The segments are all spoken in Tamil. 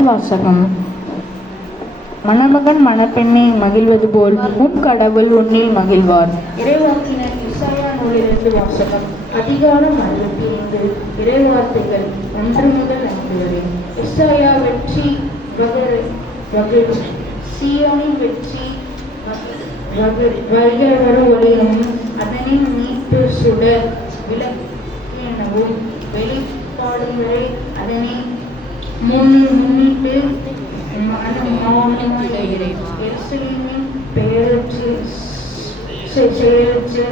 முதல் வாசகம் மணமகன் மணப்பெண்ணை மகிழ்வது போல் உன் கடவுள் உன்னில் மகிழ்வார். இறைவாக்கினர் இசாயா நூலிலிருந்து வாசகம். அதிகாரம் அறுபத்தி ஐந்து இறைவார்த்தைகள் ஒன்று முதல் ஐந்து வரை இசாயா வெற்றி வகை சீயோனின் வெற்றி ஒளியும் செயலற்று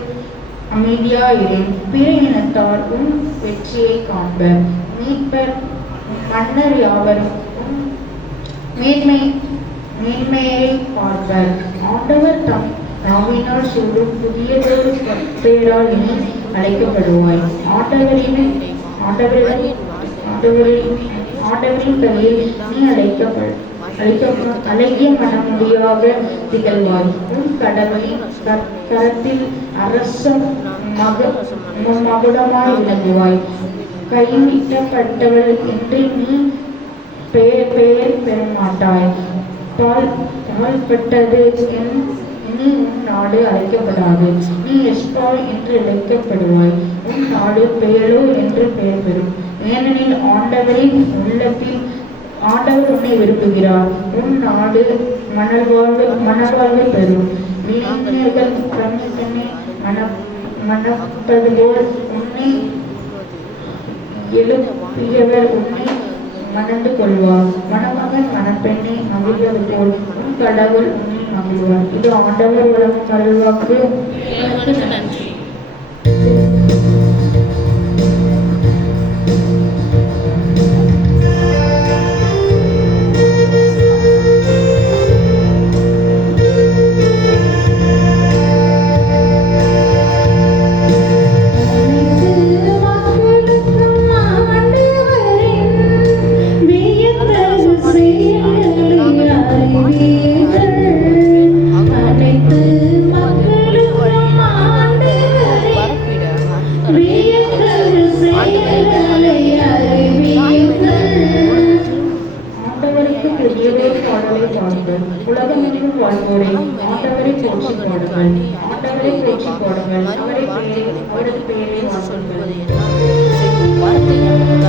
அமைதியாயிரும் பிற இனத்தார் உன் வெற்றியை காண்பர் மீட்பர் மன்னர் யாவரும் மேன்மை மேன்மையை பார்ப்பர் ஆண்டவர் தம் நாவினால் சூடும் புதியதொரு பேரால் இனி அழைக்கப்படுவாய் ஆண்டவரின் ஆண்டவரின் ஆண்டவரின் ஆண்டவரின் கையில் நீ அழைக்கப்படும் அழகிய மனமுடியாக திகழ்வாய். உன் கரத்தில் அரச மக மகுடமாய் விளங்குவாய். கைவிட்டப்பட்டவள் என்று நீ பெயர் பெயர் பெற மாட்டாய். பால் பால்பட்டது என் இனி உன் நாடு அழைக்கப்படாது. நீ எஸ்பால் என்று அழைக்கப்படுவாய் உன் நாடு பெயலோ என்று பெயர் பெறும். ஏனெனில் ஆண்டவரின் உள்ளத்தில் ஆண்டவர் உன்னை விரும்புகிறார். உன் நாடு மணல்வாழ்வு மணல்வாழ்வை பெறும். இளைஞர்கள் பிரமித்தனை மன மணப்பது போல் உன்னை எழுப்பியவர் உன்னை மணந்து கொள்வார். மணமகன் மணப்பெண்ணை மகிழ்வது போல் உன் கடவுள் உன்னை மகிழ்வார். இது ஆண்டவர் உலகம் அருள்வாக்கு. நன்றி உலகமெங்கும் வாழ்வோரை ஆண்டவரை போற்றி போடுங்கள் ஆண்டவரை போற்றி போடுங்கள் அவரை பெயரை அவரது பெயரை வாசுங்கள் ஆண்டவரே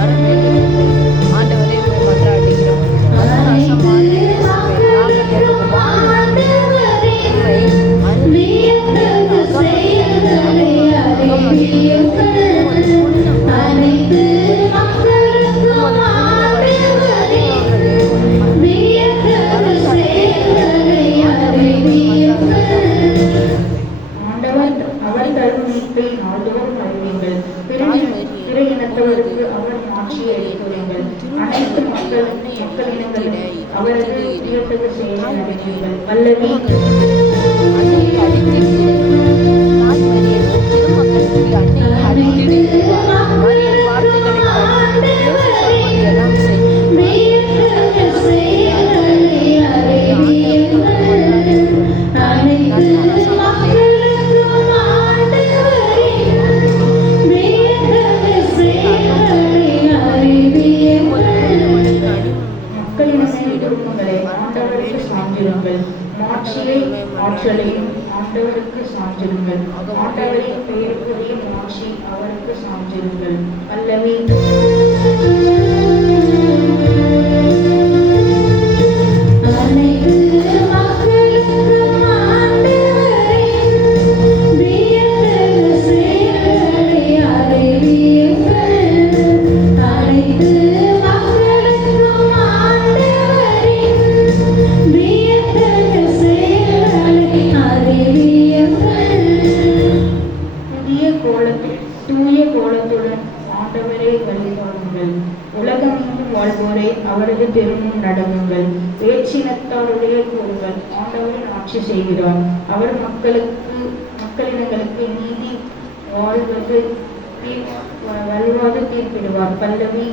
மக்களுக்கு அவர் மாட்சியை அளித்துள்ளீர்கள் அனைத்து மக்கள் மக்களினங்களும் அவரது வியத்தகு செயலை வல்லவி ஆண்டவருக்கு மாட்சியை ஆற்றலையும் ஆண்டவருக்கு சான்றிருங்கள் ஆண்டவரின் பெயருக்குரிய மாட்சி அவருக்கு சான்றிருங்கள். அல்லவே கோலத்துடன் ஆண்டவரை வழிபாடுங்கள் உலகமெங்கும் வாழ்வோரை அவரது பெருமும் நடங்குங்கள் வேற்றினத்தாருடைய கூறுங்கள் ஆண்டவரின் ஆட்சி செய்கிறார். அவர் மக்களுக்கு மக்களினங்களுக்கு நீதி வாழ்வது வலுவாக தீர்ப்பிடுவார். பல்லவி.